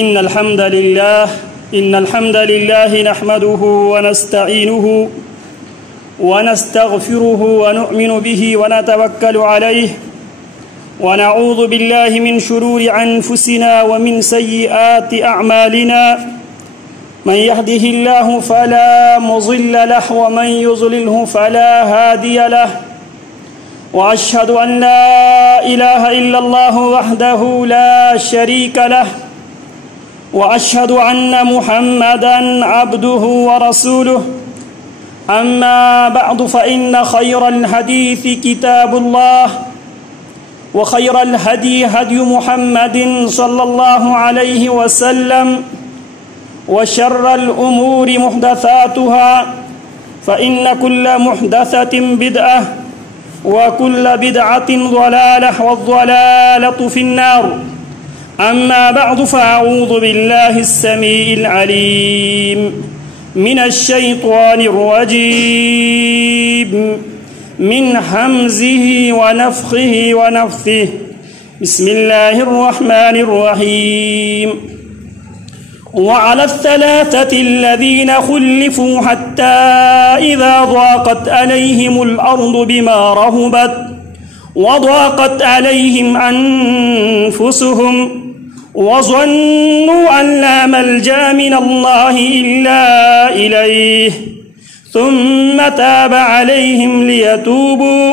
إن الحمد لله نحمده ونستعينه ونستغفره ونؤمن به ونتوكل عليه ونعوذ بالله من شرور أنفسنا ومن سيئات أعمالنا من يهده الله فلا مضل له ومن يضلله فلا هادي له وأشهد أن لا إله إلا الله وحده لا شريك له وأشهد أن محمدًا عبده ورسوله أما بعد فإن خير الحديث كتاب الله وخير الهدي هدي محمد صلى الله عليه وسلم وشر الأمور محدثاتها فإن كل محدثة بدعة وكل بدعة ضلالة والضلالة في النار. أما بعد فأعوذ بالله السميع العليم من الشيطان الرجيم من همزه ونفخه ونفثه. بسم الله الرحمن الرحيم. وعلى الثلاثة الذين خلفوا حتى إذا ضاقت عليهم الأرض بما رحبت وضاقت عليهم أنفسهم وظنوا أن لا ملجأ من الله إلا إليه ثم تاب عليهم ليتوبوا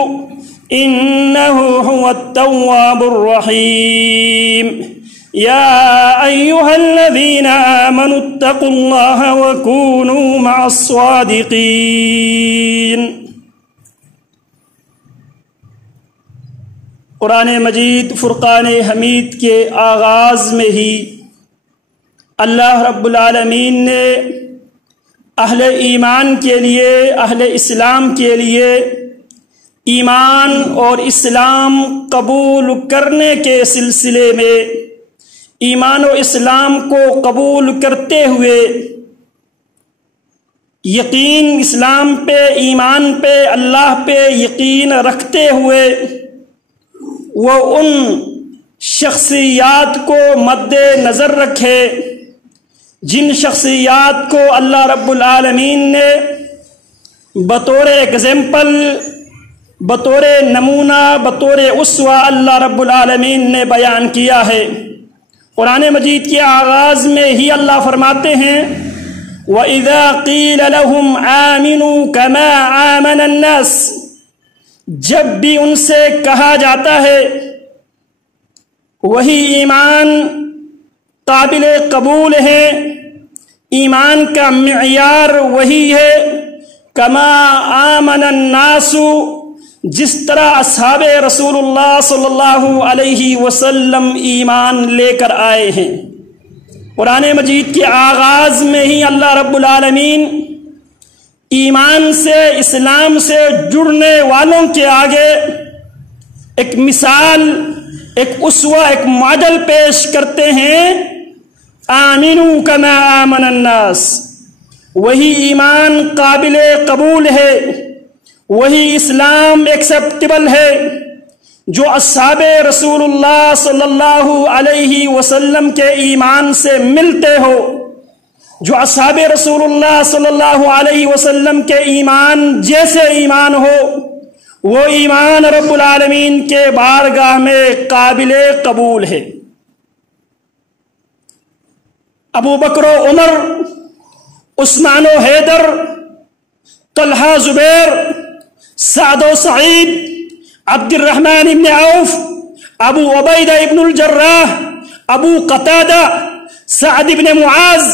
إنه هو التواب الرحيم. يا أيها الذين آمنوا اتقوا الله وكونوا مع الصادقين. قرآن مجید فرقان حمید کے آغاز میں ہی اللہ رب العالمین نے اہل ایمان کے لیے، اہل اسلام کے لیے ایمان اور اسلام قبول کرنے کے سلسلے میں ایمان و اسلام کو قبول کرتے ہوئے یقین اسلام پہ، ایمان پہ، اللہ پہ یقین رکھتے ہوئے وہ ان شخصیات کو مد نظر رکھے جن شخصیات کو اللہ رب العالمین نے بطور ایگزامپل، بطور نمونہ، بطور اسوہ اللہ رب العالمین نے بیان کیا ہے۔ قرآن مجید کے آغاز میں ہی اللہ فرماتے ہیں وَإِذَا قِيلَ لَهُمْ آمِنُوا كَمَا آمَنَ النَّاسِ، جب بھی ان سے کہا جاتا ہے وہی ایمان قابل قبول ہے، ایمان کا معیار وہی ہے، کما آمن الناس، جس طرح اصحاب رسول اللہ صلی اللہ علیہ وسلم ایمان لے کر آئے ہیں۔ قرآن مجید کے آغاز میں ہی اللہ رب العالمین ایمان سے، اسلام سے جڑنے والوں کے آگے ایک مثال، ایک اسوہ، ایک ماڈل پیش کرتے ہیں۔ آمنوا کما آمن الناس، وہی ایمان قابل قبول ہے، وہی اسلام ایکسیپٹیبل ہے جو اصحاب رسول اللہ صلی اللہ علیہ وسلم کے ایمان سے ملتے ہو، جو اصحاب رسول اللہ صلی اللہ علیہ وسلم کے ایمان جیسے ایمان ہو، وہ ایمان رب العالمین کے بارگاہ میں قابل قبول ہے۔ ابو بکر و عمر، عثمان و حیدر، طلحہ زبیر، سعد و سعید، عبد الرحمن بن عوف، ابو عبیدہ ابن الجراح، ابو قتادہ، سعد بن معاذ،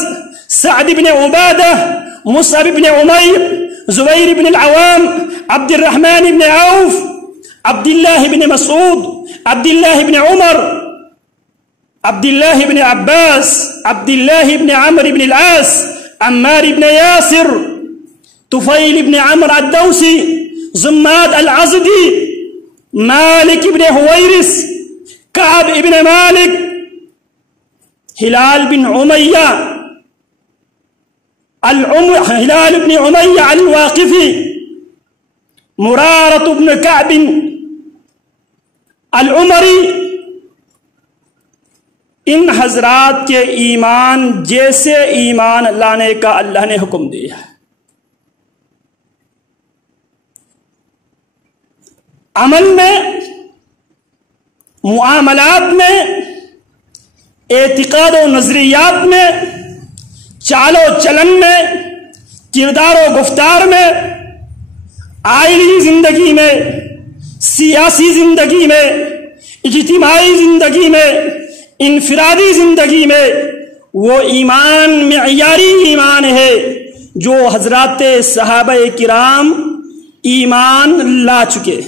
سعد بن عبادہ، مصعب بن عمیر، زبیر بن العوام، عبد الرحمن بن عوف، عبداللہ بن مسعود، عبداللہ بن عمر، عبداللہ بن عباس، عبداللہ بن عمرو بن العاص، عمار بن یاسر، طفیل بن عمرو الدوسی، زماد العزدی، مالک بن حویرث، کعب بن مالک، ہلال بن امیہ، ہلال بن امیہ الواقفی، مرارة بن كعب العمري، ان حضرات کے ایمان جیسے ایمان لانے کا اللہ نے حکم دیا ہے۔ عمل میں، معاملات میں، اعتقاد و نظریات میں، چال و چلن میں، کردار و گفتار میں، آئلی زندگی میں، سیاسی زندگی میں، اجتماعی زندگی میں، انفرادی زندگی میں، وہ ایمان معیاری ایمان ہے جو حضرات صحابہ کرام ایمان لا چکے۔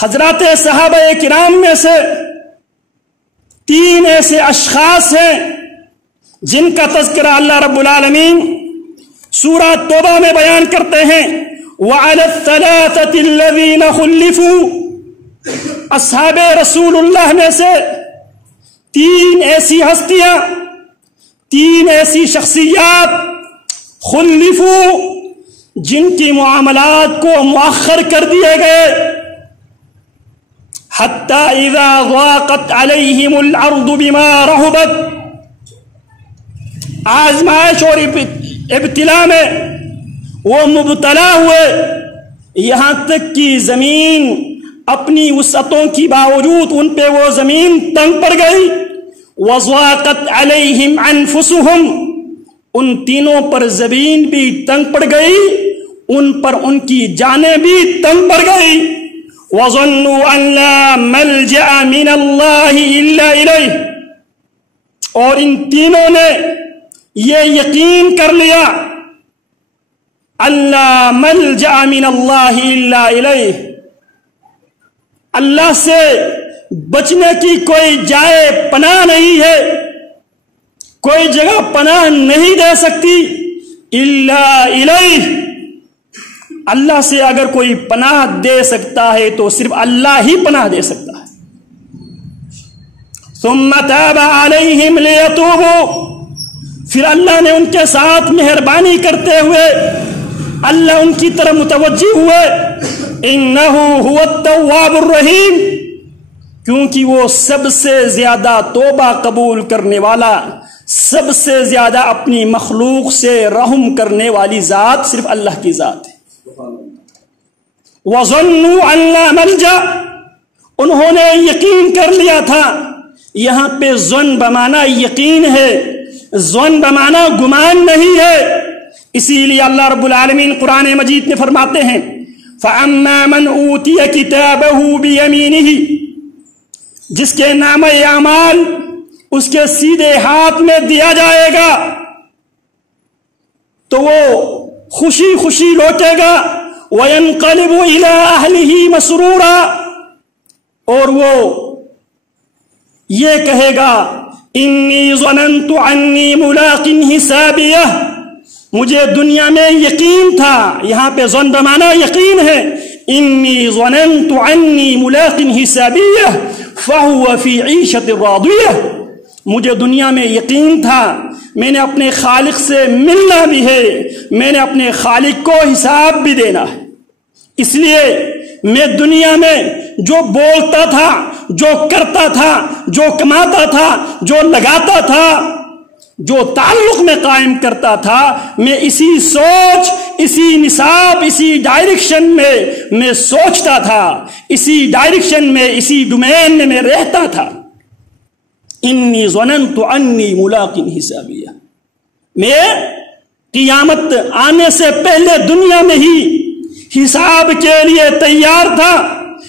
حضرات صحابہ کرام میں سے 3 ایسے اشخاص ہیں جن کا تذکرہ اللہ رب العالمین سورہ توبہ میں بیان کرتے ہیں، وَعَلَى الثَّلَاثَةِ الَّذِينَ خُلِّفُوا۔ اصحاب رسول اللہ میں سے 3 ایسی ہستیاں، 3 ایسی شخصیات خلفو، جن کی معاملات کو مؤخر کر دیے گئے، حتی اذا ضاقت علیہم الارض بما رحبت، آزمائش اور ابتلا میں وہ مبتلا ہوئے، یہاں تک کہ زمین اپنی وسعتوں کی باوجود ان پہ وہ زمین تنگ پڑ گئی، وضاقت علیہم انفسہم، ان تینوں پر زمین بھی تنگ پڑ گئی، ان پر ان کی جانیں بھی تنگ پڑ گئی، وظنوا ان لا ملجأ من اللہ الا الیہ، اور ان تینوں نے یہ یقین کر لیا اللہ ملجأ من اللہ الا الیہ، اللہ سے بچنے کی کوئی جائے پناہ نہیں ہے، کوئی جگہ پناہ نہیں دے سکتی الا الیہ، اللہ سے اگر کوئی پناہ دے سکتا ہے تو صرف اللہ ہی پناہ دے سکتا ہے۔ ثم تاب علیہم لیتوبوا، پھر اللہ نے ان کے ساتھ مہربانی کرتے ہوئے اللہ ان کی طرف متوجہ ہوئے، انہ هو التواب الرحیم، کیونکہ وہ سب سے زیادہ توبہ قبول کرنے والا، سب سے زیادہ اپنی مخلوق سے رحم کرنے والی ذات صرف اللہ کی ذات ہے۔ وَظَنُّوا أَن لَّا مَلْجَأَ، انہوں نے یقین کر لیا تھا، یہاں پہ ظن بمانا یقین ہے، ظن بمانا گمان نہیں ہے، اسی لیے اللہ رب العالمین قرآن مجید میں فرماتے ہیں فَأَمَّا مَنْ أُوتِيَ كِتَابَهُ بِيَمِينِهِ، جس کے نامہ اعمال اس کے سیدھے ہاتھ میں دیا جائے گا تو وہ خوشی خوشی لوٹے گا، وَيَنْقَلِبُ إِلَىٰ أَهْلِهِ مَسْرُورًا، اور وہ یہ کہے گا إِنِّي ظَنَنْتُ عَنِّي مُلَاقٍ حِسَابِيَهْ، مجھے دنیا میں یقین تھا، یہاں پہ ظن بمانا یقین ہے، انی ظننت عنی ملاق حسابیہ فہو فی عیشۃ راضیہ، مجھے دنیا میں یقین تھا میں نے اپنے خالق سے ملنا بھی ہے، میں نے اپنے خالق کو حساب بھی دینا ہے، اس لیے میں دنیا میں جو بولتا تھا، جو کرتا تھا، جو کماتا تھا، جو لگاتا تھا، جو تعلق میں قائم کرتا تھا، میں اسی سوچ، اسی نصاب، اسی ڈائریکشن میں میں سوچتا تھا، اسی ڈائریکشن میں، اسی ڈومین میں میں رہتا تھا۔ انی ظننت انی ملاق حسابیہ، میں قیامت آنے سے پہلے دنیا میں ہی حساب کے لیے تیار تھا،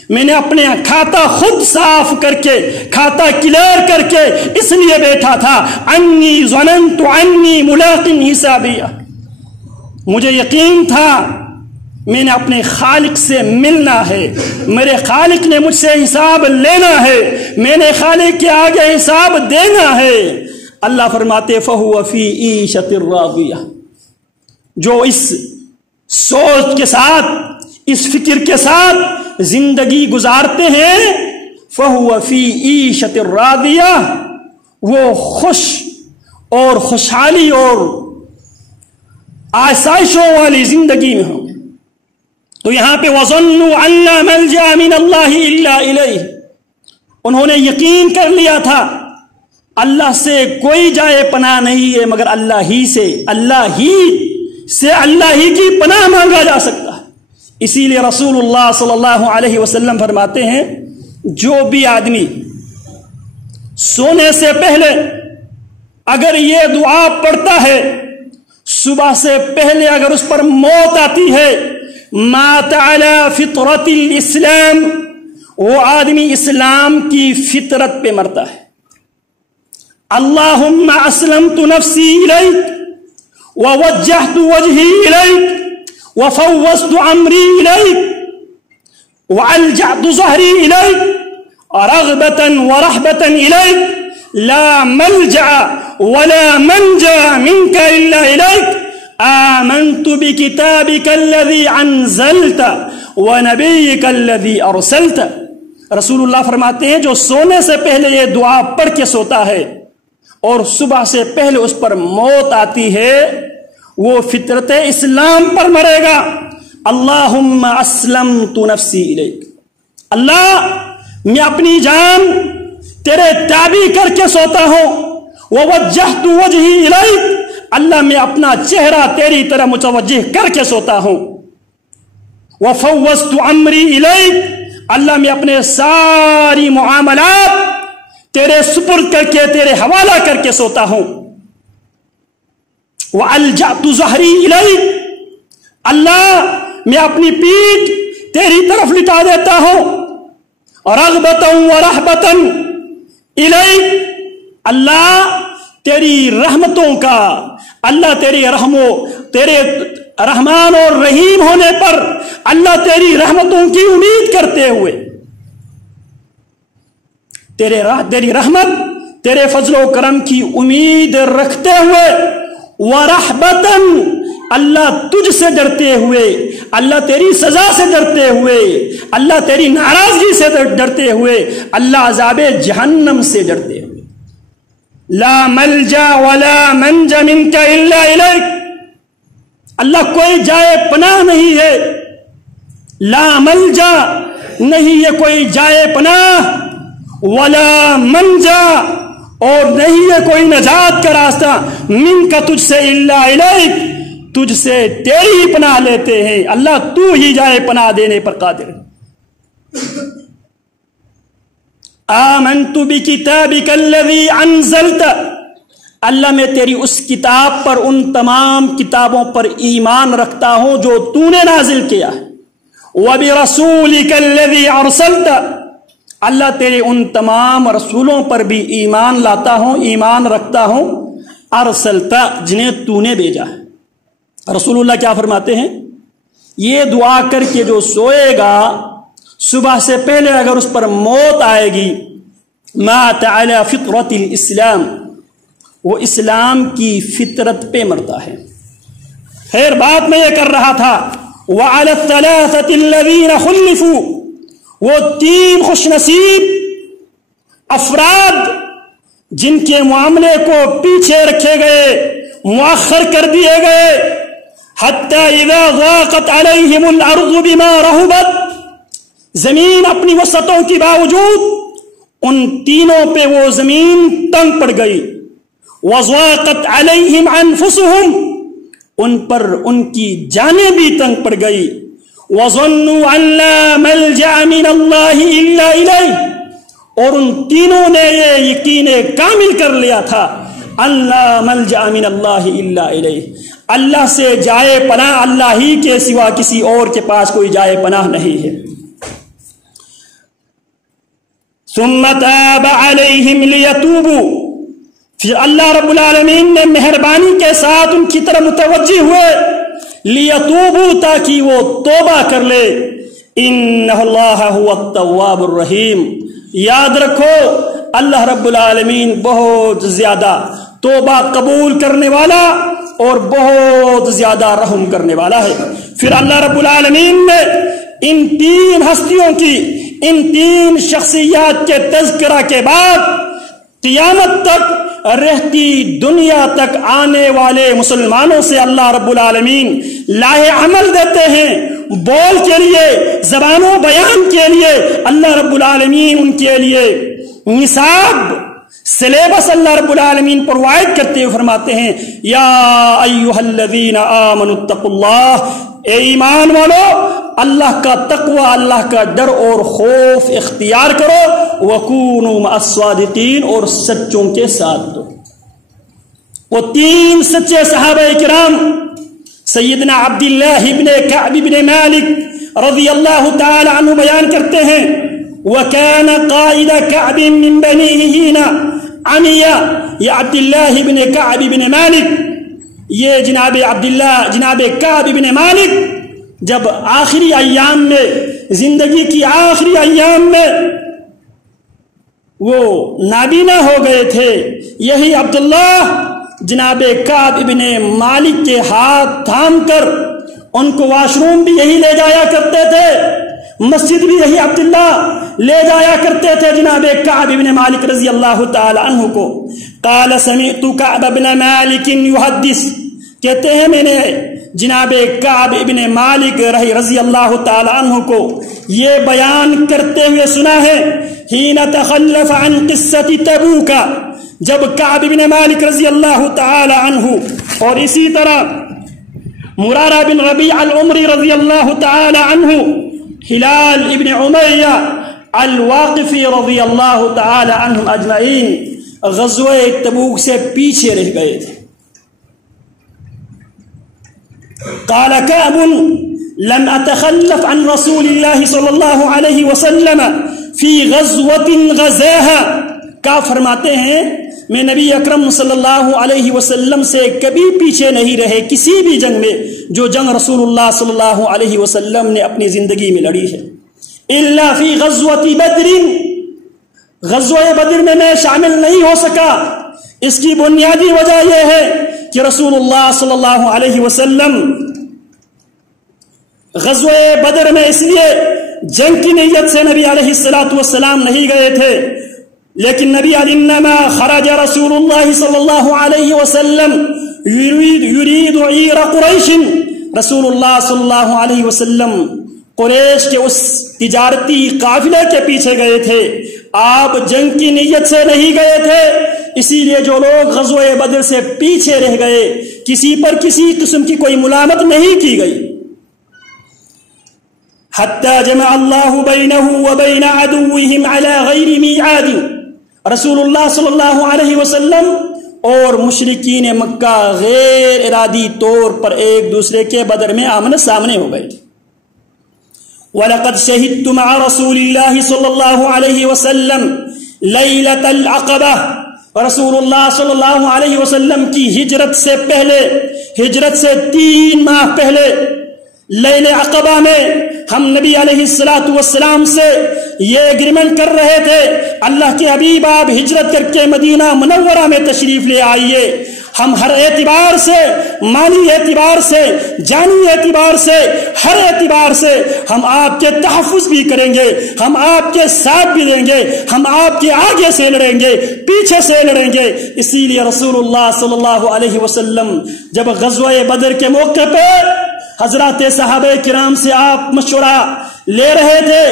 میں نے اپنے کھاتا خود صاف کر کے، کھاتا کلیئر کر کے اس لیے بیٹھا تھا، انی ظننت انی ملاق حسابیہ، مجھے یقین تھا میں نے اپنے خالق سے ملنا ہے، میرے خالق نے مجھ سے حساب لینا ہے، میں نے خالق کے آگے حساب دینا ہے۔ اللہ فرماتے فَهُوَ فِي عِيشَةٍ رَاضِيَةٍ، جو اس سوچ کے ساتھ، اس فکر کے ساتھ زندگی گزارتے ہیں، فَهُوَ فِي عِيشَةٍ رَاضِيَةٍ، وہ خوش اور خوشحالی اور آسائشوں والی زندگی میں ہوں گے۔ تو یہاں پہ وَظَنُّوا أَن لَّا مَلْجَأَ مِنَ اللَّهِ إِلَّا إِلَيْهِ، انہوں نے یقین کر لیا تھا اللہ سے کوئی جائے پناہ نہیں ہے مگر اللہ ہی سے اللہ ہی کی پناہ مانگا جا سکتا ہے۔ اسی لیے رسول اللہ صلی اللہ علیہ وسلم فرماتے ہیں جو بھی آدمی سونے سے پہلے اگر یہ دعا پڑھتا ہے، صبح سے پہلے اگر اس پر موت آتی ہے، مات علی فطرت الاسلام، وہ آدمی اسلام کی فطرت پہ مرتا ہے۔ اللہم اسلمت نفسی الیک ووجہت وجہی الیک وفوضت امری الیک وعلجعت ظہری الیک رغبتا ورحبتا الیک لا ملجع ولا منجا منك الا الیک آمنت بکتابک الذی انزلت ونبیک الذی ارسلت۔ رسول اللہ فرماتے ہیں جو سونے سے پہلے یہ دعا پڑھ کے سوتا ہے اور صبح سے پہلے اس پر موت آتی ہے، وہ فطرت اسلام پر مرے گا۔ اللہم اسلمت نفسی الیک، اللہ میں اپنی جان تیرے تابع کر کے سوتا ہوں۔ ووجہت وجہی الیک، اللہ میں اپنا چہرہ تیری طرح متوجہ کر کے سوتا ہوں۔ وفوضت امری الیک، اللہ میں اپنے ساری معاملات تیرے سپرد کر کے تیرے حوالہ کر کے سوتا ہوں۔ وَأَلْجَأْتُ ظَهْرِي إِلَيْكَ، اللہ میں اپنی پیٹھ تیری طرف لٹا دیتا ہوں۔ رَغْبَةً وَرَحْبَةً إِلَيْكَ، اللہ تیری رحمتوں کا، اللہ تیرے رحمان اور رحیم ہونے پر اللہ تیری رحمتوں کی امید کرتے ہوئے، تیری رحمت تیرے فضل و کرم کی امید رکھتے ہوئے، ورحبتاً، اللہ تجھ سے ڈرتے ہوئے، اللہ تیری سزا سے ڈرتے ہوئے، اللہ تیری ناراضگی سے ڈرتے ہوئے، اللہ عذاب جہنم سے ڈرتے ہوئے۔ لا ملجا ولا منجا منک الا الیک، اللہ کوئی جائے پناہ نہیں ہے، لا ملجا نہیں ہے کوئی جائے پناہ، ولا منجا اور نہیں ہے کوئی نجات کا راستہ، من کا تجھ سے الا الیک، تجھ سے تیری ہی پناہ لیتے ہیں، اللہ تو ہی جائے پناہ دینے پر قادر ہے۔ آمنت بکتابک الذی انزلت، اللہ میں تیری اس کتاب پر، ان تمام کتابوں پر ایمان رکھتا ہوں جو تو نے نازل کیا ہے۔ وبرسولک الذی ارسلت، اللہ تیرے ان تمام رسولوں پر بھی ایمان لاتا ہوں، ایمان رکھتا ہوں، ارسلتا، جنہیں تو نے بھیجا ہے۔ رسول اللہ کیا فرماتے ہیں؟ یہ دعا کر کے جو سوئے گا صبح سے پہلے اگر اس پر موت آئے گی، مات علی فطرت الاسلام، وہ اسلام کی فطرت پہ مرتا ہے۔ خیر بات میں یہ کر رہا تھا، وعلی الثلاثة الذین خلفوا، وہ تین خوش نصیب افراد جن کے معاملے کو پیچھے رکھے گئے، مؤخر کر دیے گئے، حتی اذا ضاقت علیہم الارض بما رحبت، زمین اپنی وسعتوں کی باوجود ان تینوں پہ وہ زمین تنگ پڑ گئی۔ وضاقت علیہم انفسہم، ان پر ان کی جانیں بھی تنگ پڑ گئی۔ وظنوا ان لا ملجأ من اللہ الا الیہ، اور ان تینوں نے یہ یقین کامل کر لیا تھا، ان لا ملجأ من اللہ الا الیہ، اللہ سے جائے پناہ اللہ ہی کے سوا کسی اور کے پاس کوئی جائے پناہ نہیں ہے۔ ثم تاب علیہم لیتوبوا، پھر اللہ رب العالمین نے مہربانی کے ساتھ ان کی طرف متوجہ ہوئے، لیتوبوا، تاکہ وہ توبہ کر لے۔ انہ اللہ هو التواب الرحیم، یاد رکھو اللہ رب العالمین بہت زیادہ توبہ قبول کرنے والا اور بہت زیادہ رحم کرنے والا ہے۔ پھر اللہ رب العالمین نے ان تین ہستیوں کی، ان تین شخصیات کے تذکرہ کے بعد قیامت تک رہتی دنیا تک آنے والے مسلمانوں سے اللہ رب العالمین لاہ عمل دیتے ہیں، بول کے لیے، زبان و بیان کے لیے اللہ رب العالمین ان کے لیے نصاب سلیبس اللہ رب العالمین پرووائڈ کرتے ہوئے فرماتے ہیں یا ایھا الذین آمنوا اتقوا اللہ، اے ایمان والو اللہ کا تقوی، اللہ کا ڈر اور خوف اختیار کرو، وکونوا مع الصادقین، اور سچوں کے ساتھ دو۔ وہ تین سچے صحابہ کرام سیدنا عبداللہ ابن کعب ابن مالک رضی اللہ تعالی عنہ بیان کرتے ہیں وَكَانَ قَائِدَ كَعْبٍ مِّن بَنِيهِ عَمِيَ، یہ عبداللہ ابن کعب ابن مالک، یہ جناب کعب ابن مالک جب آخری ایام میں، زندگی کی آخری ایام میں وہ نابینا ہو گئے تھے، یہی عبداللہ جناب کعب ابن مالک کے ہاتھ تھام کر ان کو واش روم بھی یہی لے جایا کرتے تھے، مسجد بھی یہی عبداللہ لے جایا کرتے تھے جناب کعب ابن مالک رضی اللہ تعالی عنہ کو۔ قال سمعت کعب ابن مالک یحدث، کہتے ہیں میں نے جناب کعب ابن مالک رضی اللہ تعالی عنہ کو یہ بیان کرتے ہوئے سنا ہے حین تخلف عن قصة تبوک، جب کعب ابن مالک رضی اللہ تعالی عنہ اور اسی طرح مرارہ بن ربیع العمری رضی اللہ تعالی عنہ، ہلال ابن امیہ الواقفی رضی اللہ تعالی عنہم اجمعین غزوہ تبوک سے پیچھے رہ گئے تھے۔ قال كعب لم اتخلف عن رسول اللہ صلی اللہ علیہ وسلم فی غزوة غزاها، کعب فرماتے ہیں میں نبی اکرم صلی اللہ علیہ وسلم سے کبھی پیچھے نہیں رہے کسی بھی جنگ میں جو جنگ رسول اللہ صلی اللہ علیہ وسلم نے اپنی زندگی میں لڑی ہے، الا فی غزوۃ بدر، غزوہ بدر میں شامل نہیں ہو سکا۔ اس کی بنیادی وجہ یہ ہے کہ رسول اللہ صلی اللہ علیہ وسلم غزوہ بدر میں اس لیے جنگ کی نیت سے نبی علیہ الصلوۃ والسلام نہیں گئے تھے، لیکن نبی انما خرج رسول اللہ صلی اللہ علیہ وسلم یرید عیر قریش، رسول اللہ صلی اللہ علیہ وسلم قریش کے اس تجارتی قافلے کے پیچھے گئے تھے، آپ جنگ کی نیت سے نہیں گئے تھے، اسی لیے جو لوگ غزوہ بدر سے پیچھے رہ گئے کسی پر کسی قسم کی کوئی ملامت نہیں کی گئی۔ حتی جمع اللہ بینہ وبین عدوہم علی غیر میعاد، رسول اللہ صلی اللہ علیہ وسلم اور مشرکین مکہ غیر ارادی طور پر ایک دوسرے کے بدر میں آمنے سامنے ہو گئے۔ وَلَقَدْ شَهِدْتُ مَعَ رَسُولِ اللَّهِ صلی اللہ علیہ وسلم لَيْلَةَ الْعَقَبَةِ، رسول اللہ صلی اللہ علیہ وسلم کی ہجرت سے پہلے، ہجرت سے 3 ماہ پہلے لیل عقبہ میں ہم نبی علیہ الصلوۃ والسلام سے یہ ایگریمنٹ کر رہے تھے اللہ کے حبیب آپ ہجرت کر کے مدینہ منورہ میں تشریف لے آئیے، ہم ہر اعتبار سے، مالی اعتبار سے، جانی اعتبار سے، ہر اعتبار سے ہم آپ کے تحفظ بھی کریں گے، ہم آپ کے ساتھ بھی دیں گے، ہم آپ کے آگے سے لڑیں گے، پیچھے سے لڑیں گے۔ اسی لیے رسول اللہ صلی اللہ علیہ وسلم جب غزوہ بدر کے موقع پہ حضرات صحابہ کرام سے آپ مشورہ لے رہے تھے،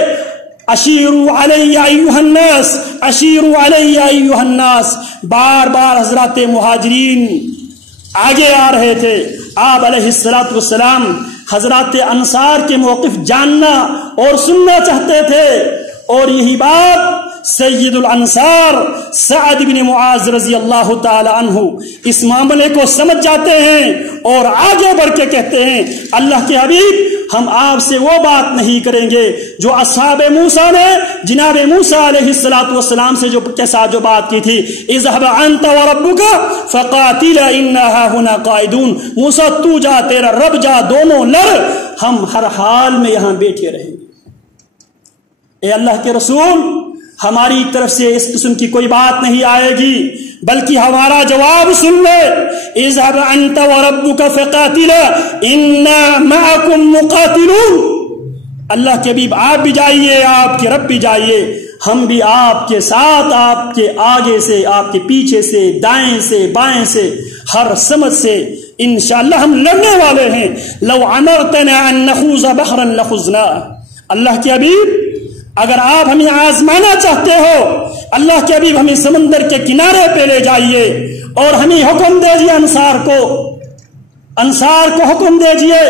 اشیروا علی ایھا الناس، اشیروا علی ایھا الناس، بار بار حضرات مہاجرین آگے آ رہے تھے، آپ علیہ الصلوۃ والسلام حضرات انصار کے موقف جاننا اور سننا چاہتے تھے، اور یہی بات سید الانصار سعد بن معاذ رضی اللہ تعالی عنہ اس معاملے کو سمجھ جاتے ہیں اور آگے بڑھ کے کہتے ہیں اللہ کے حبیب ہم آپ سے وہ بات نہیں کریں گے جو اصحاب موسیٰ نے جناب موسیٰ علیہ الصلوۃ والسلام سے جو کے ساتھ جو بات کی تھی، اذهب انت وربک فقاتلا انا هاهنا قاعدون، موسیٰ تو جا، تیرا رب جا، دونوں لڑ، ہم ہر حال میں یہاں بیٹھے رہیں گے۔ اے اللہ کے رسول، ہماری طرف سے اس قسم کی کوئی بات نہیں آئے گی، بلکہ ہمارا جواب سن لے، اذهب انت وربک فقاتلا انا معکم مقاتلون، اللہ کے حبیب آپ بھی جائیے، آپ کے رب بھی جائیے، ہم بھی آپ کے ساتھ، آپ کے آگے سے، آپ کے پیچھے سے، دائیں سے، بائیں سے، ہر سمت سے انشاءاللہ ہم لڑنے والے ہیں۔ لو امرتنا ان نخوض بحرا لخوضناه، اللہ کے حبیب اگر آپ ہمیں آزمانا چاہتے ہو اللہ کے حبیب ہمیں سمندر کے کنارے پہ لے جائیے اور ہمیں حکم دیجیے انصار کو حکم دیجیے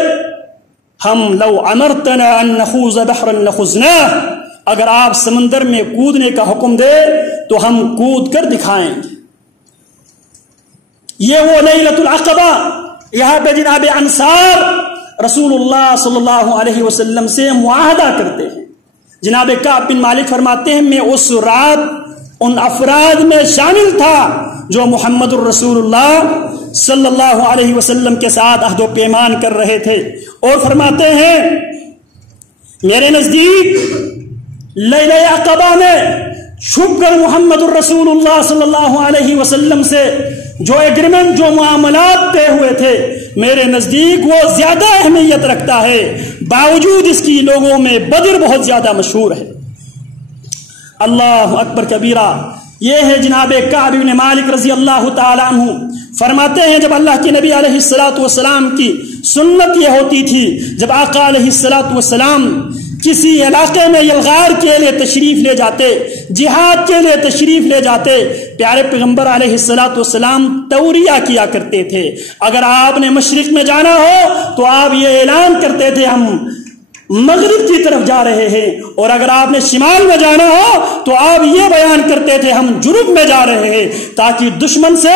ہم لو امرتنا ان نخوض بحرا لخذناه، اگر آپ سمندر میں کودنے کا حکم دے تو ہم کود کر دکھائیں گے۔ یہ وہ لیلۃ العقبہ، یہاں پہ جناب انصار رسول اللہ صلی اللہ علیہ وسلم سے معاہدہ کرتے ہیں۔ جناب کعب بن مالک فرماتے ہیں میں اس رات ان افراد میں شامل تھا جو محمد الرسول اللہ صلی اللہ علیہ وسلم کے ساتھ عہد و پیمان کر رہے تھے، اور فرماتے ہیں میرے نزدیک لیلہ عقبہ میں چھپ کر محمد الرسول اللہ صلی اللہ علیہ وسلم سے جو ایگریمنٹ، جو معاملات طے ہوئے تھے، میرے نزدیک وہ زیادہ اہمیت رکھتا ہے، باوجود اس کی لوگوں میں بدر بہت زیادہ مشہور ہے۔ اللہ اکبر کبیرہ۔ یہ ہے جناب کعب بن مالک رضی اللہ تعالی عنہ، فرماتے ہیں جب اللہ کے نبی علیہ الصلوۃ والسلام کی سنت یہ ہوتی تھی جب آقا علیہ الصلوۃ والسلام کسی علاقے میں یلغار کے لیے تشریف لے جاتے، جہاد کے لیے تشریف لے جاتے، پیارے پیغمبر علیہ الصلوۃ والسلام توریہ کیا کرتے تھے۔ اگر آپ نے مشرق میں جانا ہو تو آپ یہ اعلان کرتے تھے ہم مغرب کی طرف جا رہے ہیں، اور اگر آپ نے شمال میں جانا ہو تو آپ یہ بیان کرتے تھے ہم جنوب میں جا رہے ہیں، تاکہ دشمن سے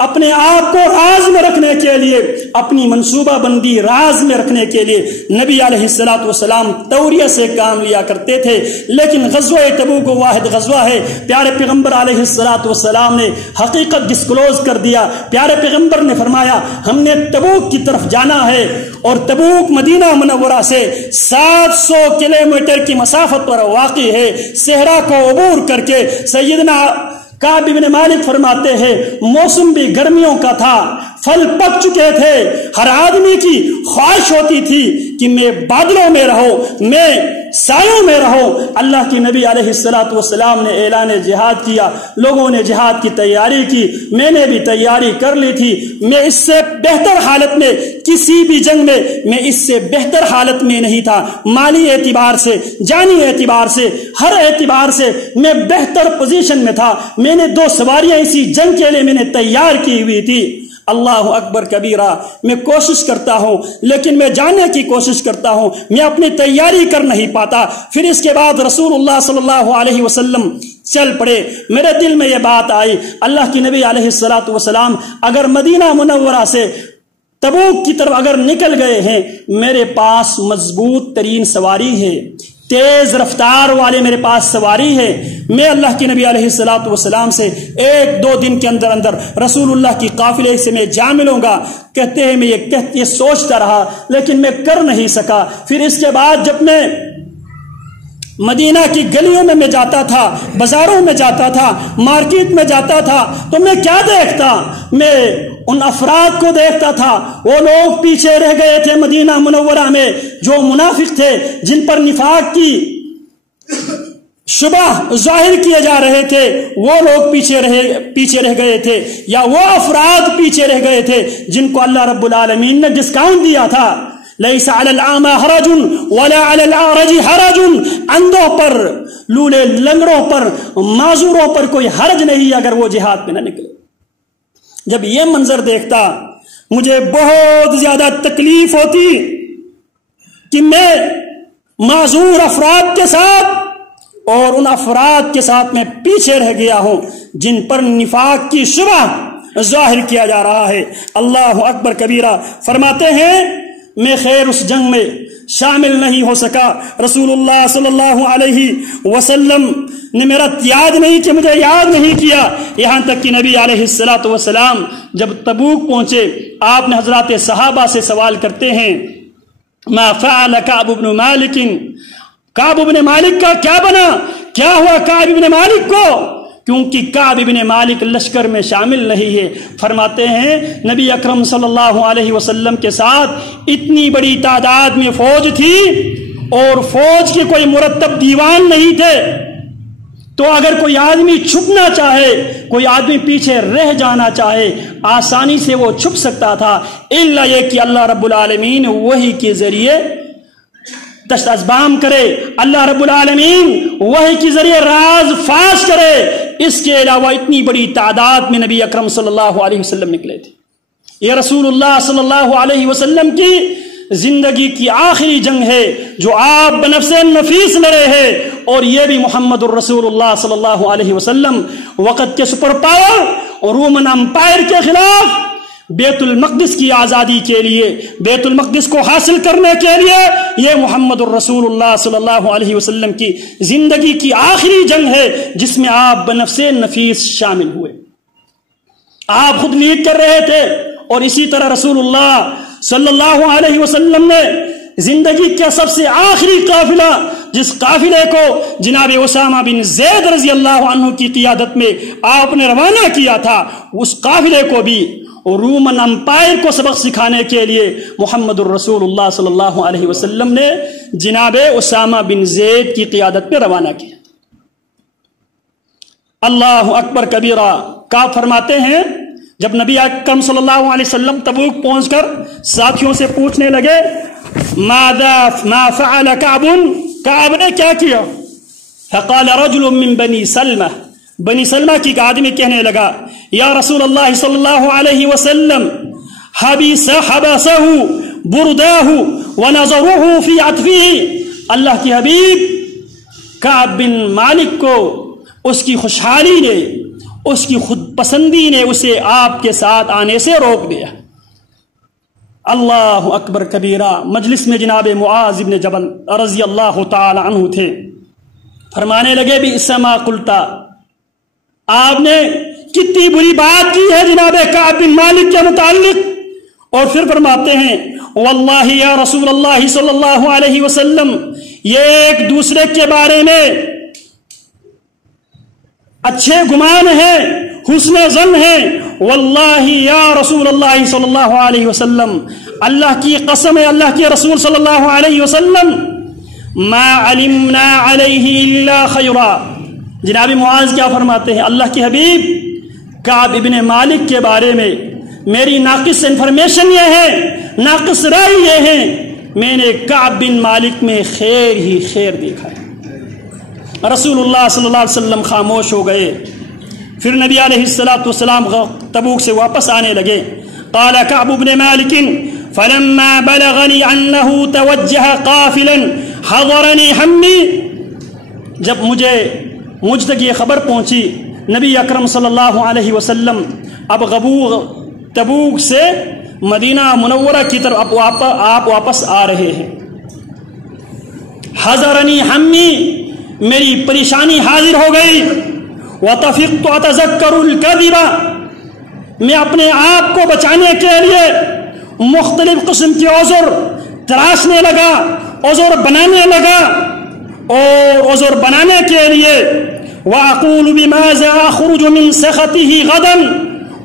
اپنے آپ کو راز میں رکھنے کے لیے، اپنی منصوبہ بندی راز میں رکھنے کے لیے نبی علیہ الصلوۃ والسلام توریہ سے کام لیا کرتے تھے۔ لیکن غزوہ تبوک واحد غزوہ ہے، پیارے پیغمبر علیہ الصلوۃ والسلام نے حقیقت ڈسکلوز کر دیا۔ پیارے پیغمبر نے فرمایا ہم نے تبوک کی طرف جانا ہے، اور تبوک مدینہ منورہ سے 700 کلومیٹر کی مسافت پر واقع ہے۔ صحرا کو عبور کر کے سیدنا کعب بن مالک فرماتے ہیں موسم بھی گرمیوں کا تھا، پھل پک چکے تھے، ہر آدمی کی خواہش ہوتی تھی کہ میں بادلوں میں رہوں، میں سایوں میں رہوں۔ اللہ کے نبی علیہ الصلوۃ والسلام نے اعلان جہاد کیا، لوگوں نے جہاد کی تیاری کی، میں نے بھی تیاری کر لی تھی۔ میں اس سے بہتر حالت میں کسی بھی جنگ میں اس سے بہتر حالت میں نہیں تھا، مالی اعتبار سے، جانی اعتبار سے، ہر اعتبار سے میں بہتر پوزیشن میں تھا۔ میں نے 2 سواریاں اسی جنگ کے لیے میں نے تیار کی ہوئی تھی۔ اللہ اکبر کبیرہ۔ میں کوشش کرتا ہوں، لیکن میں جاننے کی کوشش کرتا ہوں، میں اپنی تیاری کر نہیں پاتا۔ پھر اس کے بعد رسول اللہ صلی اللہ علیہ وسلم چل پڑے۔ میرے دل میں یہ بات آئی اللہ کی نبی علیہ الصلوۃ والسلام اگر مدینہ منورہ سے تبوک کی طرف اگر نکل گئے ہیں، میرے پاس مضبوط ترین سواری ہے، تیز رفتار والے میرے پاس سواری ہے، میں اللہ کے نبی علیہ الصلوۃ والسلام سے 1-2 دن کے اندر اندر رسول اللہ کی قافلے سے میں جا ملوں گا۔ کہتے ہیں میں یہ سوچتا رہا لیکن میں کر نہیں سکا۔ پھر اس کے بعد جب میں مدینہ کی گلیوں میں جاتا تھا، بازاروں میں جاتا تھا، مارکیٹ میں جاتا تھا، تو میں کیا دیکھتا؟ میں ان افراد کو دیکھتا تھا، وہ لوگ پیچھے رہ گئے تھے مدینہ منورہ میں، جو منافق تھے، جن پر نفاق کی شبہ ظاہر کیے جا رہے تھے، وہ لوگ پیچھے رہ گئے تھے، یا وہ افراد پیچھے رہ گئے تھے جن کو اللہ رب العالمین نے ڈسکاؤنٹ دیا تھا۔ لیس علی الاعمى حرج ولا علی الاعرج حرج، اندھوں پر، لولے لنگڑوں پر، معذوروں پر کوئی حرج نہیں اگر وہ جہاد پہ نہ نکلے۔ جب یہ منظر دیکھتا مجھے بہت زیادہ تکلیف ہوتی کہ میں معذور افراد کے ساتھ اور ان افراد کے ساتھ میں پیچھے رہ گیا ہوں جن پر نفاق کی شبہ ظاہر کیا جا رہا ہے۔ اللہ اکبر کبیرہ۔ فرماتے ہیں میں خیر اس جنگ میں شامل نہیں ہو سکا، رسول اللہ صلی اللہ علیہ وسلم نے میرا یاد نہیں کہ مجھے یاد نہیں کیا، یہاں تک کہ نبی علیہ الصلوۃ والسلام جب تبوک پہنچے آپ نے حضرات صحابہ سے سوال کرتے ہیں ما فعل کعب بن مالک، کعب بن مالک کا کیا بنا، کیا ہوا کعب بن مالک کو؟ کیونکہ کعب بن مالک لشکر میں شامل نہیں ہے۔ فرماتے ہیں نبی اکرم صلی اللہ علیہ وسلم کے ساتھ اتنی بڑی تعداد میں فوج تھی اور فوج کے کوئی مرتب دیوان نہیں تھے، تو اگر کوئی آدمی چھپنا چاہے، کوئی آدمی پیچھے رہ جانا چاہے، آسانی سے وہ چھپ سکتا تھا، الا یہ کہ اللہ رب العالمین وحی کے ذریعے تشت ازبام کرے، اللہ رب العالمین وحی کے ذریعے راز فاش کرے، اس کے علاوہ اتنی بڑی تعداد میں نبی اکرم صلی اللہ علیہ وسلم نکلے تھے۔ یہ رسول اللہ صلی اللہ علیہ وسلم کی زندگی کی آخری جنگ ہے جو آپ بنفس نفیس لڑے ہیں، اور یہ بھی محمد الرسول اللہ صلی اللہ علیہ وسلم وقت کے سپر پاور رومن امپائر کے خلاف بیت المقدس کی آزادی کے لیے، بیت المقدس کو حاصل کرنے کے لیے، یہ محمد الرسول اللہ صلی اللہ علیہ وسلم کی زندگی کی آخری جنگ ہے جس میں آپ بنفس نفیس شامل ہوئے۔ آپ خود لیڈ کر رہے تھے، اور اسی طرح رسول اللہ صلی اللہ علیہ وسلم نے زندگی کا سب سے آخری قافلہ، جس قافلے کو جناب اسامہ بن زید رضی اللہ عنہ کی قیادت میں آپ نے روانہ کیا تھا، اس قافلے کو بھی رومن امپائر کو سبق سکھانے کے لیے محمد الرسول اللہ صلی اللہ علیہ وسلم نے جناب اسامہ بن زید کی قیادت میں روانہ کیا۔ اللہ اکبر کبیرہ۔ کعب فرماتے ہیں جب نبی اکرم صلی اللہ علیہ وسلم تبوک پہنچ کر ساتھیوں سے پوچھنے لگے ما فعل کعب، کعب نے کیا کیا؟ فقال رجل من بنی سلمہ، بنی سلمہ کی ایک آدمی کہنے لگا یا رسول اللہ صلی اللہ علیہ وسلم حبسہ برداہ ونظروہ فی عطفہ، اللہ کے حبیب کعب بن مالک کو اس کی خوشحالی نے، اس کی خود پسندی نے اسے آپ کے ساتھ آنے سے روک دیا۔ اللہ اکبر کبیرہ۔ مجلس میں جناب معاذ بن جبل رضی اللہ تعالی عنہ تھے، فرمانے لگے بئس ما قلتا، آپ نے کتنی بری بات کی ہے جناب کعب بن مالک کے متعلق۔ اور پھر فرماتے ہیں واللہ یا رسول اللہ صلی اللہ علیہ وسلم، یہ ایک دوسرے کے بارے میں اچھے گمان ہیں، حسن ظن ہے، واللہ یا رسول اللہ صلی اللہ علیہ وسلم، اللہ کی قسم ہے، اللہ کے رسول صلی اللہ علیہ وسلم، ما علمنا علیہ الا خیرا۔ جناب معاذ کیا فرماتے ہیں؟ اللہ کے حبیب کعب ابن مالک کے بارے میں میری ناقص انفارمیشن یہ ہے، ناقص رائے یہ ہے، میں نے کعب بن مالک میں خیر ہی خیر دیکھا ہے۔ رسول اللہ صلی اللہ علیہ وسلم خاموش ہو گئے۔ پھر نبی علیہ السلام تبوک سے واپس آنے لگے۔ قال کعب بن مالک فلما بلغنی انه توجہ قافلا حضرنی ہمی، جب مجھ تک یہ خبر پہنچی نبی اکرم صلی اللہ علیہ وسلم اب تبوک سے مدینہ منورہ کی طرف آپ واپس آ رہے ہیں، حضرنی ہمی، میری پریشانی حاضر ہو گئی، وطفقت اتذکر الکذب، میں اپنے آپ کو بچانے کے لیے مختلف قسم کے عذر تراشنے لگا، عذر بنانے لگا، اور عذر بنانے کے لیے وَأَقُولُ بِمَاذَا أَخْرُجُ مِنْ سَخَطِهِ غَدًا،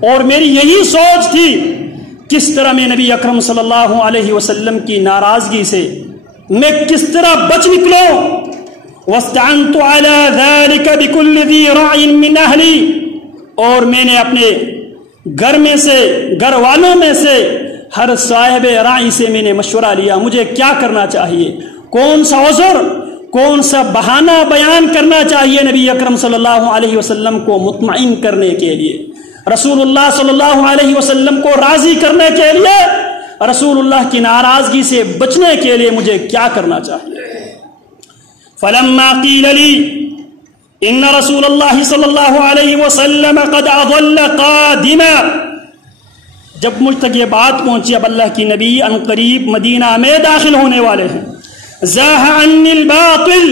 اور میری یہی سوچ تھی کس طرح میں نبی اکرم صلی اللہ علیہ وسلم کی ناراضگی سے میں کس طرح بچ نکلوں۔ وَاسْتَعَنْتُ عَلَى ذَلِكَ بِكُلِّ ذِي رَعٍ مِّنْ أَهْلِي، اور میں نے اپنے گھر والوں میں سے ہر صاحب راعی سے میں نے مشورہ لیا مجھے کیا کرنا چاہیے، کون سا عذر، کون سا بہانہ بیان کرنا چاہیے نبی اکرم صلی اللہ علیہ وسلم کو مطمئن کرنے کے لیے، رسول اللہ صلی اللہ علیہ وسلم کو راضی کرنے کے لیے، رسول اللہ کی ناراضگی سے بچنے کے لیے مجھے کیا کرنا چاہیے۔ فلما قیل لی ان رسول اللہ صلی اللہ علیہ وسلم قد اضل قادما، جب مجھ تک یہ بات پہنچی اب اللہ کی نبی عنقریب مدینہ میں داخل ہونے والے ہیں، زاح عنی الباطل،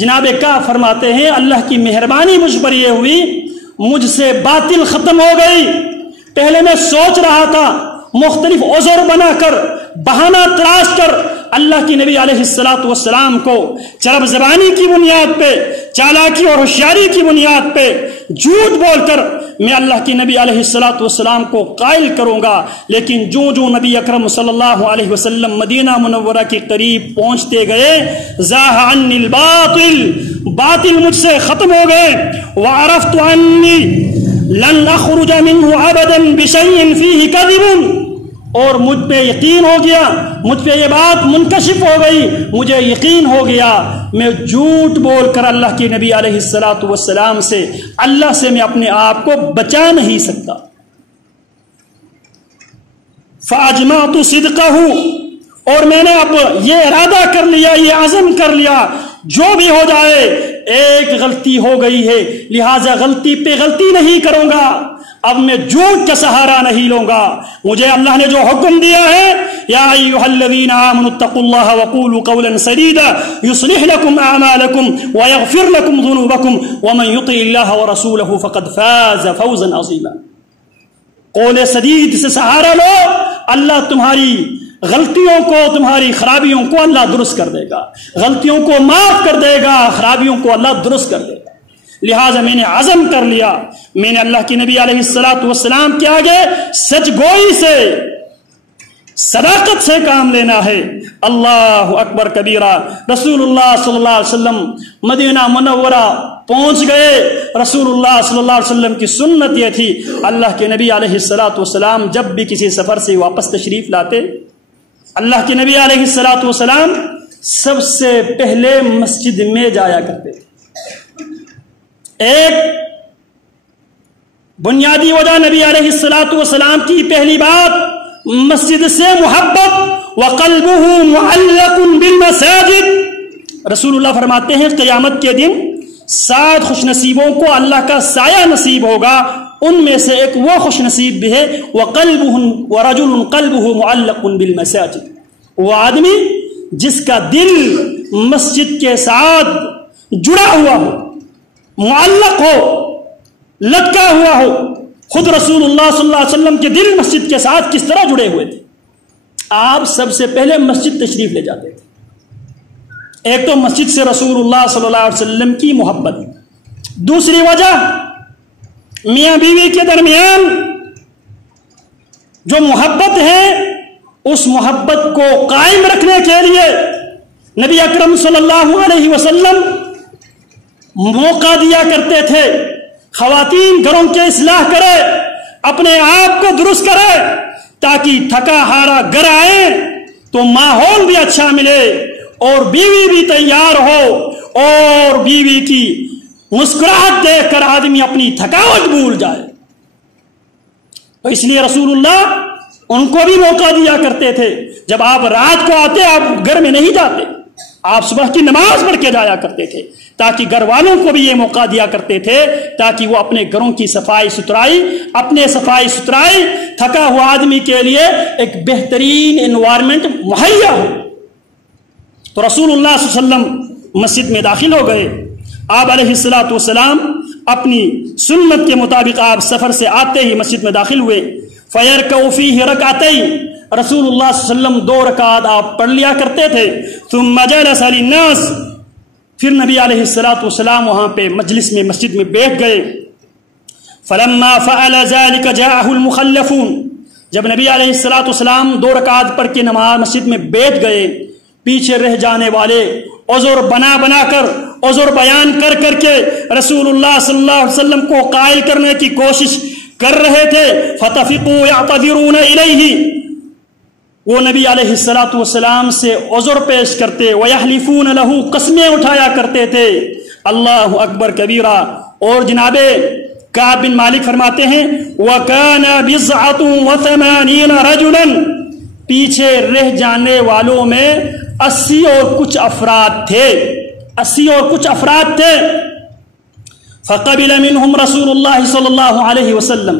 جناب کا فرماتے ہیں اللہ کی مہربانی مجھ پر یہ ہوئی مجھ سے باطل ختم ہو گئی۔ پہلے میں سوچ رہا تھا مختلف عذر بنا کر، بہانہ تراش کر اللہ کی نبی علیہ السلام کو چرب زبانی کی بنیاد پہ، چالاکی اور ہوشیاری کی بنیاد پہ جھوٹ بول کر میں اللہ کی نبی علیہ السلام کو قائل کروں گا، لیکن جو نبی اکرم صلی اللہ علیہ وسلم مدینہ منورہ کے قریب پہنچتے گئے، زاح عنی الباطل، باطل مجھ سے ختم ہو گئے، وعرفت عنی لن اخرج منه ابدا بشيء فيه كذب، اور مجھ پہ یقین ہو گیا، مجھ پہ یہ بات منکشف ہو گئی، مجھے یقین ہو گیا، میں جھوٹ بول کر اللہ کے نبی علیہ الصلاۃ والسلام سے، اللہ سے میں اپنے آپ کو بچا نہیں سکتا۔ فاجمعت صدقہ، اور میں نے اب یہ ارادہ کر لیا، یہ عزم کر لیا، جو بھی ہو جائے، ایک غلطی ہو گئی ہے لہذا غلطی پہ غلطی نہیں کروں گا، اب میں جھوٹ کا سہارا نہیں لوں گا۔ مجھے اللہ نے جو حکم دیا ہے، یا ایھا الذین آمنوا اتقوا اللہ وقولوا قولا سدیدا یصلح لکم اعمالکم ویغفر لکم ذنوبکم ومن یطع اللہ ورسولہ فقد فاز فوزا عظیما۔ قول سدید سے سہارا لو، اللہ تمہاری غلطیوں کو، تمہاری خرابیوں کو اللہ درست کر دے گا، غلطیوں کو معاف کر دے گا، خرابیوں کو اللہ درست کر دے گا۔ لہٰذا میں نے عزم کر لیا، میں نے اللہ کے نبی علیہ الصلاۃ والسلام کے آگے سچ گوئی سے، صداقت سے کام لینا ہے۔ اللہ اکبر کبیرہ۔ رسول اللہ صلی اللہ علیہ وسلم مدینہ منورہ پہنچ گئے۔ رسول اللہ صلی اللہ علیہ وسلم کی سنت یہ تھی، اللہ کے نبی علیہ الصلاۃ والسلام جب بھی کسی سفر سے واپس تشریف لاتے، اللہ کے نبی علیہ الصلاۃ والسلام سب سے پہلے مسجد میں جایا کرتے تھے۔ ایک بنیادی وجہ نبی علیہ الصلاۃ والسلام کی پہلی بات مسجد سے محبت، وقلبہ معلق بالمساجد۔ رسول اللہ فرماتے ہیں قیامت کے دن 7 خوش نصیبوں کو اللہ کا سایہ نصیب ہوگا، ان میں سے ایک وہ خوش نصیب بھی ہے ورجل قلبہ معلق بالمساجد، وہ آدمی جس کا دل مسجد کے ساتھ جڑا ہوا ہو، معلق ہو، لٹکا ہوا ہو۔ خود رسول اللہ صلی اللہ علیہ وسلم کے دل مسجد کے ساتھ کس طرح جڑے ہوئے تھے؟ آپ سب سے پہلے مسجد تشریف لے جاتے تھے۔ ایک تو مسجد سے رسول اللہ صلی اللہ علیہ وسلم کی محبت، دوسری وجہ میاں بیوی کے درمیان جو محبت ہے، اس محبت کو قائم رکھنے کے لیے نبی اکرم صلی اللہ علیہ وسلم موقع دیا کرتے تھے، خواتین گھروں کے اصلاح کرے، اپنے آپ کو درست کرے، تاکہ تھکا ہارا گھر آئے تو ماحول بھی اچھا ملے اور بیوی بھی تیار ہو، اور بیوی کی مسکراہٹ دیکھ کر آدمی اپنی تھکاوٹ بھول جائے۔ تو اس لیے رسول اللہ ان کو بھی موقع دیا کرتے تھے۔ جب آپ رات کو آتے، آپ گھر میں نہیں جاتے، آپ صبح کی نماز پڑھ کے جایا کرتے تھے، تاکہ گھر والوں کو بھی یہ موقع دیا کرتے تھے، تاکہ وہ اپنے گھروں کی صفائی ستھرائی، اپنے صفائی ستھرائی، تھکا ہوا آدمی کے لیے ایک بہترین انوائرمنٹ مہیا ہو۔ تو رسول اللہ صلی اللہ علیہ وسلم مسجد میں داخل ہو گئے۔ آپ علیہ الصلاۃ والسلام اپنی سنت کے مطابق آپ سفر سے آتے ہی مسجد میں داخل ہوئے۔ فَيَرْكَعُ فِيهِ رَكْعَتَيْنِ، رسول اللہ صلی اللہ علیہ وسلم 2 رکعات آپ پڑھ لیا کرتے تھے۔ ثُمَّ جَلَسَ لِلنَّاسِ، پھر نبی علیہ الصلاۃ والسلام وہاں پہ مجلس میں مسجد میں بیٹھ گئے۔ فَلَمَّا فَعَلَ ذَلِكَ جَاءَهُ الْمُخَلَّفُونَ، جب نبی علیہ الصلاۃ والسلام 2 رکعات پڑھ کے نماز مسجد میں بیٹھ گئے، پیچھے رہ جانے والے عذر بنا کر، عذر بیان کر کے رسول اللہ صلی اللہ علیہ وسلم کو قائل کرنے کی کوشش کر رہے تھے۔ فَتَفِقُوا يَعْتَذِرُونَ إِلَيْهِ، وہ نبی علیہ الصلاۃ والسلام سے عذر پیش کرتے، وَيَحْلِفُونَ لَهُ، قسمیں اٹھایا کرتے تھے۔ اللہ اکبر کبیرہ۔ اور جناب کعب بن مالک فرماتے ہیں، وَكَانَ بِضْعَةٌ وَثَمَانِينَ رَجُلًا، پیچھے رہ جانے والوں میں 80 اور کچھ افراد تھے، 80 اور کچھ افراد تھے۔ فقبل منهم رسول اللہ صلی اللہ علیہ وسلم،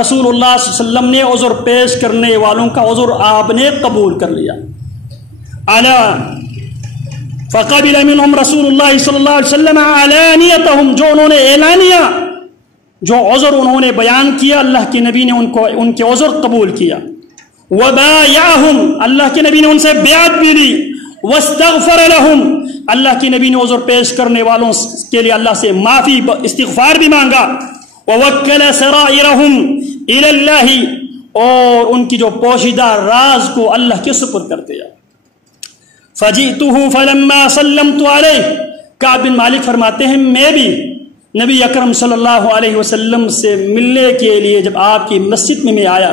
رسول اللہ صلی اللہ علیہ وسلم نے عذر پیش کرنے والوں کا عذر آپ نے قبول کر لیا۔ فقبل منهم رسول اللہ صلی اللہ علیہ وسلم علانیتهم، جو انہوں نے اعلانیہ، جو عذر انہوں نے بیان کیا، اللہ کے نبی نے ان کے عذر قبول کیا۔ وبایعهم، اللہ کے نبی نے ان سے بیعت بھی لی۔ واستغفر لهم، اللہ کے نبی نے عذر پیش کرنے والوں کے لیے اللہ سے معافی، استغفار بھی مانگا۔ ووکل سرائرهم الى اللہ، اور ان کی جو پوشیدہ راز کو اللہ کے سپرد کر دیا۔ فجئته فلما سلمت علیہ، کعب بن مالک فرماتے ہیں میں بھی نبی اکرم صلی اللہ علیہ وسلم سے ملنے کے لیے جب آپ کی مسجد میں آیا،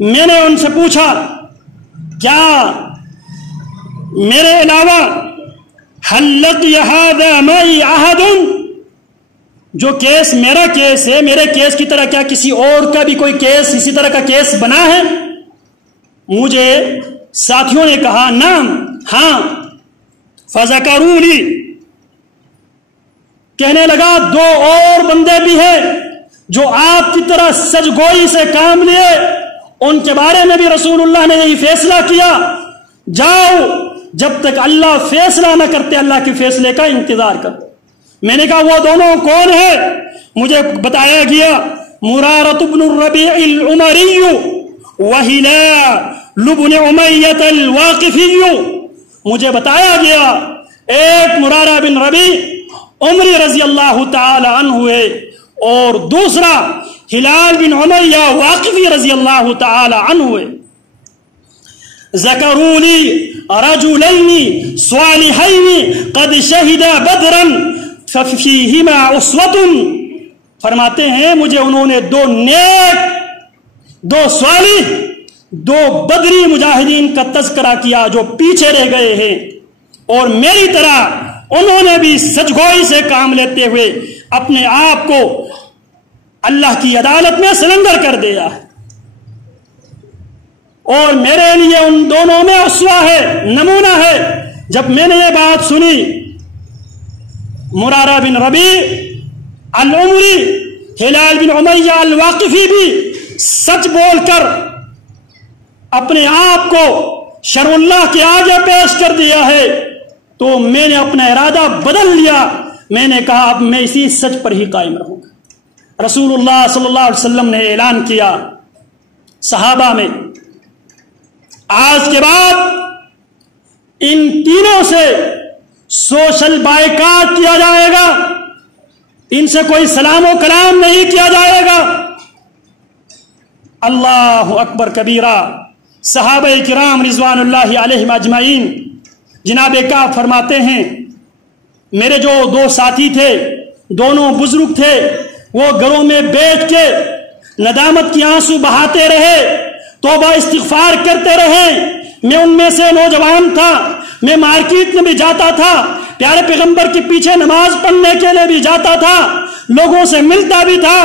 میں نے ان سے پوچھا کیا میرے علاوہ هل لقي هذا معي احد، جو کیس میرا کیس ہے، میرے کیس کی طرح کیا کسی اور کا بھی کوئی کیس اسی طرح کا کیس بنا ہے؟ مجھے ساتھیوں نے کہا نعم، ہاں۔ فذکرونی، کہنے لگا دو اور بندے بھی ہیں جو آپ کی طرح سچ گوئی سے کام لیے، ان کے بارے میں بھی رسول اللہ نے یہی فیصلہ کیا، جاؤ جب تک اللہ فیصلہ نہ کرتے اللہ کے فیصلے کا انتظار کرو۔ میں نے کہا وہ دونوں کون ہیں؟ مجھے بتایا گیا مرارۃ بن الربیع العمری وہلال بن امیۃ الواقفی۔ مجھے بتایا گیا ایک مرارہ بن ربیع عمری رضی اللہ تعالی عنہ ہے، اور دوسرا ہلال بن امیہ واقفی رضی اللہ تعالی عنہ ہے۔ ذکرونی رجلین صالحین قد شہدا بدرا ففیہما اسوۃ، فرماتے ہیں مجھے انہوں نے دو نیک، دو صالح، دو بدری مجاہدین کا تذکرہ کیا جو پیچھے رہ گئے ہیں، اور میری طرح انہوں نے بھی سچ گوئی سے کام لیتے ہوئے اپنے آپ کو اللہ کی عدالت میں سرنڈر کر دیا ہے، اور میرے لیے ان دونوں میں اسوہ ہے، نمونہ ہے۔ جب میں نے یہ بات سنی، مرارہ بن ربیع العمری، ہلال بن امیہ الواقفی بھی سچ بول کر اپنے آپ کو شرع اللہ کے آگے پیش کر دیا ہے، تو میں نے اپنا ارادہ بدل لیا، میں نے کہا اب میں اسی سچ پر ہی قائم رہوں گا۔ رسول اللہ صلی اللہ علیہ وسلم نے اعلان کیا صحابہ میں، آج کے بعد ان تینوں سے سوشل بائیکاٹ کیا جائے گا، ان سے کوئی سلام و کلام نہیں کیا جائے گا۔ اللہ اکبر کبیرہ۔ صحابہ کرام رضوان اللہ علیہم اجمعین، جناب کعب فرماتے ہیں میرے جو دو ساتھی تھے، دونوں بزرگ تھے، وہ گھروں میں بیٹھ کے ندامت کی آنسو بہاتے رہے، توبہ استغفار کرتے رہے۔ میں ان میں سے نوجوان تھا، میں مارکیٹ میں بھی جاتا تھا، پیارے پیغمبر کے پیچھے نماز پڑھنے کے لیے بھی جاتا تھا، لوگوں سے ملتا بھی تھا،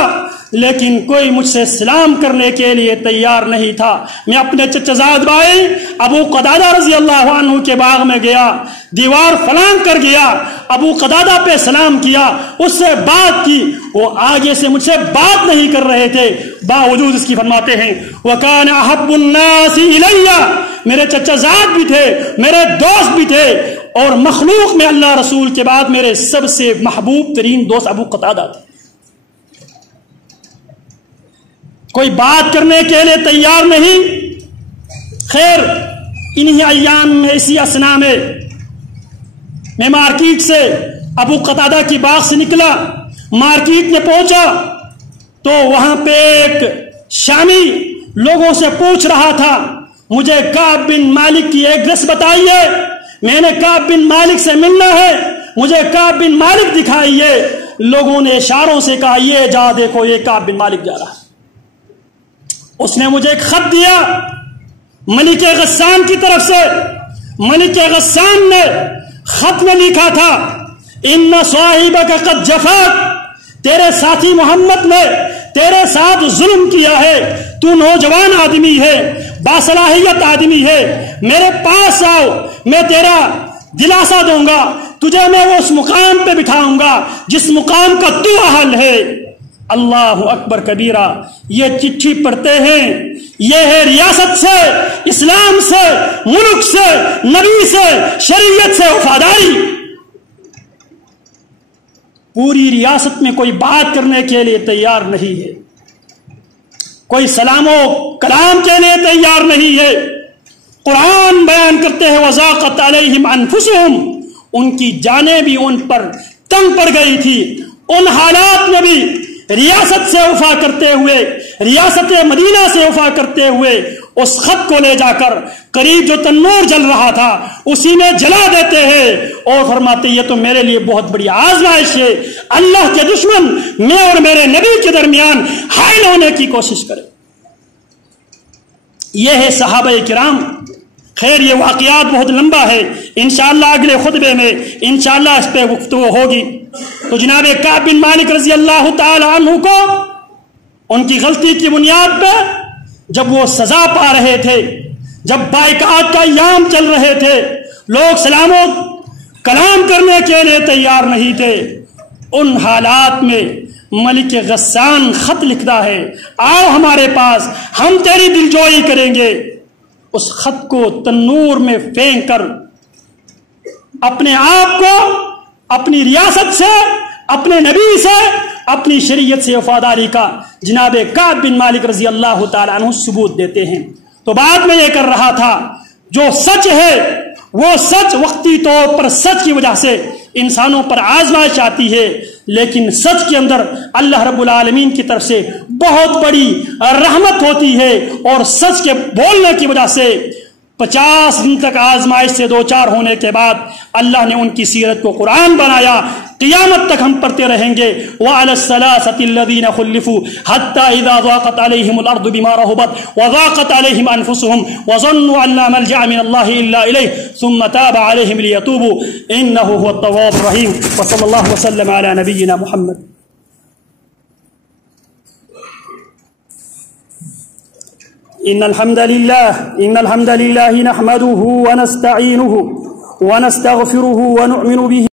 لیکن کوئی مجھ سے سلام کرنے کے لیے تیار نہیں تھا۔ میں اپنے چچا زاد بھائی ابو قتادہ رضی اللہ عنہ کے باغ میں گیا، دیوار فلان کر گیا، ابو قتادہ پہ سلام کیا، اس سے بات کی، وہ آگے سے مجھ سے بات نہیں کر رہے تھے، باوجود اس کی فرماتے ہیں وَكَانَ أَحَبُّ النَّاسِ إِلَيَّ، میرے چچا زاد بھی تھے، میرے دوست بھی تھے، اور مخلوق میں اللہ رسول کے بعد میرے سب سے محبوب ترین دوست ابو قتادہ تھے۔ کوئی بات کرنے کے لیے تیار نہیں۔ خیر انہی ایام میں، اسی اسنا میں مارکیٹ سے ابو قتادہ کی باغ سے نکلا، مارکیٹ میں پہنچا تو وہاں پہ ایک شامی لوگوں سے پوچھ رہا تھا مجھے کعب بن مالک کی ایڈریس بتائیے، میں نے کعب بن مالک سے ملنا ہے، مجھے کعب بن مالک دکھائیے۔ لوگوں نے اشاروں سے کہا یہ جا دیکھو یہ کعب بن مالک جا رہا ہے۔ اس نے مجھے ایک خط دیا ملک غسان کی طرف سے۔ ملک غسان نے خط میں لکھا تھا ان صاحبک قد جفاک، تیرے ساتھی محمد نے تیرے ساتھ ظلم کیا ہے، تو نوجوان آدمی ہے، باصلاحیت آدمی ہے، میرے پاس آؤ، میں تیرا دلاسا دوں گا، تجھے میں اس مقام پہ بٹھاؤں گا جس مقام کا تو اہل ہے۔ اللہ اکبر کبیرہ۔ یہ چٹھی پڑھتے ہیں، یہ ہے ریاست سے، اسلام سے، ملک سے، نبی سے، شریعت سے وفاداری۔ پوری ریاست میں کوئی بات کرنے کے لیے تیار نہیں ہے، کوئی سلام و کلام کے لیے تیار نہیں ہے۔ قرآن بیان کرتے ہیں وَضَاقَتْ عَلَيْهِمْ أَنفُسُهُمْ، ان کی جانیں بھی ان پر تنگ پڑ گئی تھی۔ ان حالات میں بھی ریاست سے وفا کرتے ہوئے، ریاست مدینہ سے وفا کرتے ہوئے اس خط کو لے جا کر قریب جو تنور جل رہا تھا اسی میں جلا دیتے ہیں، اور فرماتے یہ تو میرے لیے بہت بڑی آزمائش ہے، اللہ کے دشمن میں اور میرے نبی کے درمیان حائل ہونے کی کوشش کرے۔ یہ ہے صحابہ کرام. خیر یہ واقعات بہت لمبا ہے، انشاءاللہ اگلے خطبے میں انشاءاللہ اس پہ گفتگو ہوگی. تو جناب کعب بن مالک رضی اللہ تعالی عنہ کو ان کی غلطی کی بنیاد پہ جب وہ سزا پا رہے تھے، جب بائیکاٹ کا ایام چل رہے تھے، لوگ سلام و کلام کرنے کے لیے تیار نہیں تھے، ان حالات میں ملک غسان خط لکھتا ہے، آؤ ہمارے پاس، ہم تیری دلجوئی کریں گے. اس خط کو تنور میں پھینک کر اپنے آپ کو اپنی ریاست سے، اپنے نبی سے، اپنی شریعت سے وفاداری کا جناب کعب بن مالک رضی اللہ تعالیٰ عنہ ثبوت دیتے ہیں. تو بعد میں یہ کر رہا تھا، جو سچ ہے وہ سچ وقتی طور پر سچ کی وجہ سے انسانوں پر آزمائش آتی ہے، لیکن سچ کے اندر اللہ رب العالمین کی طرف سے بہت بڑی رحمت ہوتی ہے، اور سچ کے بولنے کی وجہ سے 50 دن تک آزمائش سے دوچار ہونے کے بعد اللہ نے ان کی سیرت کو قرآن بنایا. قیامت تک ہم پڑھتے رہیں گے. وعلى الثلاثة الذين خلفوا حتى إذا ضاقت عليهم الأرض بما رحبت وضاقت عليهم أنفسهم وظنوا أن لا ملجأ من الله إلا إليه ثم تاب عليهم ليتوبوا إنه هو التواب الرحيم. وصلى الله وسلم على نبينا محمد. إن الحمد لله نحمده ونستعينه ونستغفره ونؤمن به